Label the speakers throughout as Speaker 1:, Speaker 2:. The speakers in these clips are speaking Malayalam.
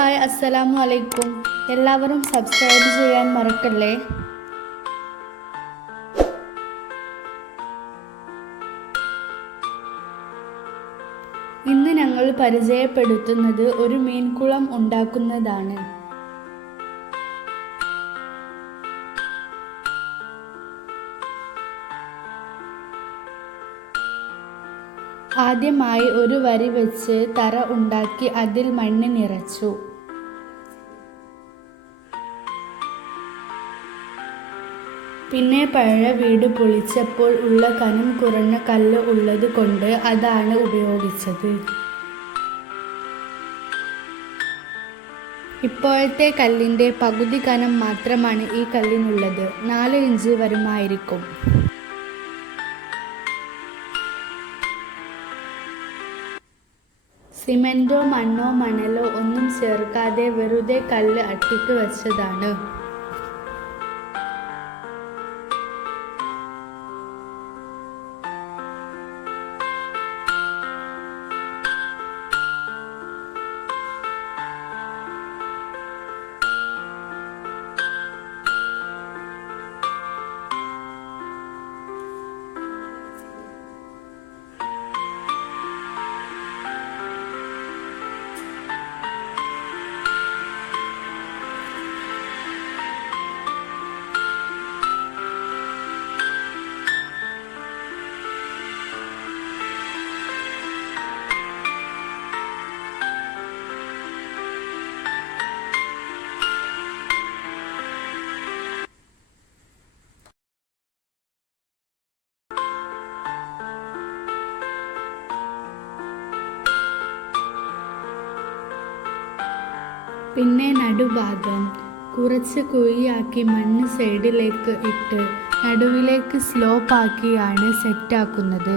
Speaker 1: ഹായ് അസ്സലാമു അലൈക്കും. എല്ലാവരും സബ്സ്ക്രൈബ് ചെയ്യാൻ മറക്കല്ലേ? ഇന്ന് ഞങ്ങൾ പരിചയപ്പെടുത്തുന്നത് ഒരു മീൻകുളം ഉണ്ടാക്കുന്നതാണ്. ആദ്യമായി ഒരു വരി വെച്ച് തറ ഉണ്ടാക്കി അതിൽ മണ്ണ് നിറച്ചു. പിന്നെ പഴയ വീട് പൊളിച്ചപ്പോൾ ഉള്ള കനം കുറഞ്ഞ കല്ല് ഉള്ളത് കൊണ്ട് അതാണ് ഉപയോഗിച്ചത്. ഇപ്പോഴത്തെ കല്ലിന്റെ പകുതി കനം മാത്രമാണ് ഈ കല്ലിനുള്ളത്. നാല് ഇഞ്ച് വരുമായിരിക്കും. സിമെന്റോ മണ്ണോ മണലോ ഒന്നും ചേർക്കാതെ വെറുതെ കല്ല് അട്ടിക്ക് വെച്ചതാണ്. പിന്നെ നടുഭാഗം. കുറച്ച് കുഴിയാക്കി മണ്ണ് സൈഡിലേക്ക് ഇട്ട് നടുവിലേക്ക് സ്ലോപ്പ് ആക്കിയാണ് സെറ്റാക്കുന്നത്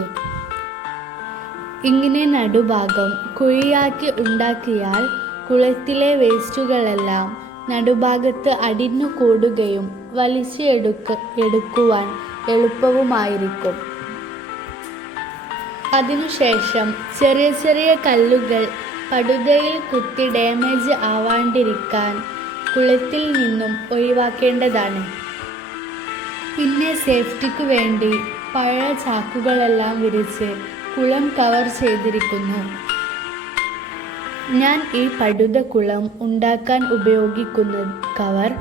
Speaker 1: ഇങ്ങനെ നടുഭാഗം കുഴിയാക്കി ഉണ്ടാക്കിയാൽ കുളത്തിലെ വേസ്റ്റുകളെല്ലാം നടുഭാഗത്ത് അടിഞ്ഞു കൂടുകയും വലിച്ചെടുക്ക എടുക്കുവാൻ എളുപ്പവുമായിരിക്കും. അതിനുശേഷം ചെറിയ ചെറിയ കല്ലുകൾ പടുതയിൽ കുത്തി ഡാമേജ് ആവാണ്ടിരിക്കാൻ കുളത്തിൽ നിന്നും ഒഴിവാക്കേണ്ടതാണ്. പിന്നെ സേഫ്റ്റിക്ക് വേണ്ടി പഴയ ചാക്കുകളെല്ലാം വിരിച്ച് കുളം കവർ ചെയ്തിരിക്കുന്നു. ഞാൻ ഈ പടുത കുളം ഉണ്ടാക്കാൻ ഉപയോഗിക്കുന്ന കവർ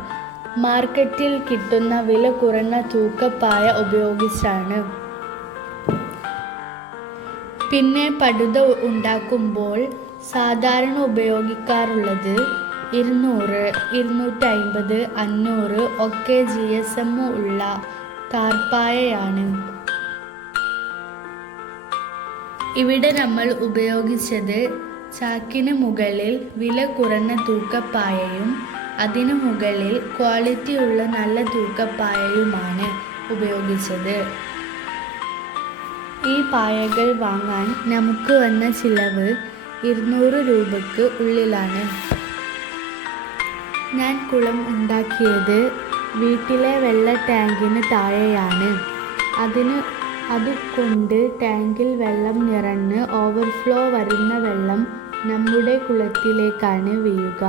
Speaker 1: മാർക്കറ്റിൽ കിട്ടുന്ന വില കുറഞ്ഞ തൂക്കപ്പായ ഉപയോഗിച്ചാണ്. പിന്നെ പടുത ഉണ്ടാക്കുമ്പോൾ സാധാരണ ഉപയോഗിക്കാറുള്ളത് ഇരുന്നൂറ് ഇരുന്നൂറ്റി അൻപത് അഞ്ഞൂറ് ഒക്കെ ജി എസ് എം ഉള്ള താർപ്പായയാണ് ഇവിടെ നമ്മൾ ഉപയോഗിച്ചത് ചാക്കിന് മുകളിൽ വില കുറഞ്ഞ തൂക്കപ്പായയും അതിനു മുകളിൽ ക്വാളിറ്റി ഉള്ള നല്ല തൂക്കപ്പായയുമാണ് ഉപയോഗിച്ചത്. ഈ പായകൾ വാങ്ങാൻ നമുക്ക് വന്ന ചിലവ് ഇരുന്നൂറ് രൂപയ്ക്ക് ഉള്ളിലാണ്. ഞാൻ കുളം ഉണ്ടാക്കിയത് വീട്ടിലെ വെള്ള ടാങ്കിന് താഴെയാണ്. അതിന് അതുകൊണ്ട് ടാങ്കിൽ വെള്ളം നിറഞ്ഞ് ഓവർഫ്ലോ വരുന്ന വെള്ളം നമ്മുടെ കുളത്തിലേക്കാണ് വീഴുക.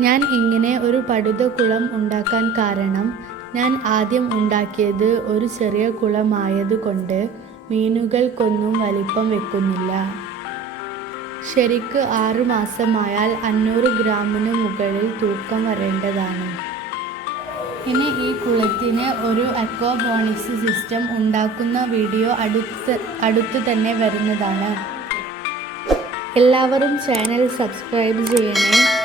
Speaker 1: ഞാൻ ഇങ്ങനെ ഒരു പടുത കുളം ഉണ്ടാക്കാൻ കാരണം ഞാൻ ആദ്യം ഉണ്ടാക്കിയത് ഒരു ചെറിയ കുളമായതുകൊണ്ട് മീനുകൾക്കൊന്നും വലിപ്പം വെക്കുന്നില്ല. ശരിക്ക് ആറു മാസമായാൽ അഞ്ഞൂറ് ഗ്രാമിന് മുകളിൽ തൂക്കം വരേണ്ടതാണ്. ഇനി ഈ കുളത്തിന് ഒരു അക്വാബോണിക്സ് സിസ്റ്റം ഉണ്ടാക്കുന്ന വീഡിയോ അടുത്ത് അടുത്തു തന്നെ വരുന്നതാണ്. എല്ലാവരും ചാനൽ സബ്സ്ക്രൈബ് ചെയ്യണേ.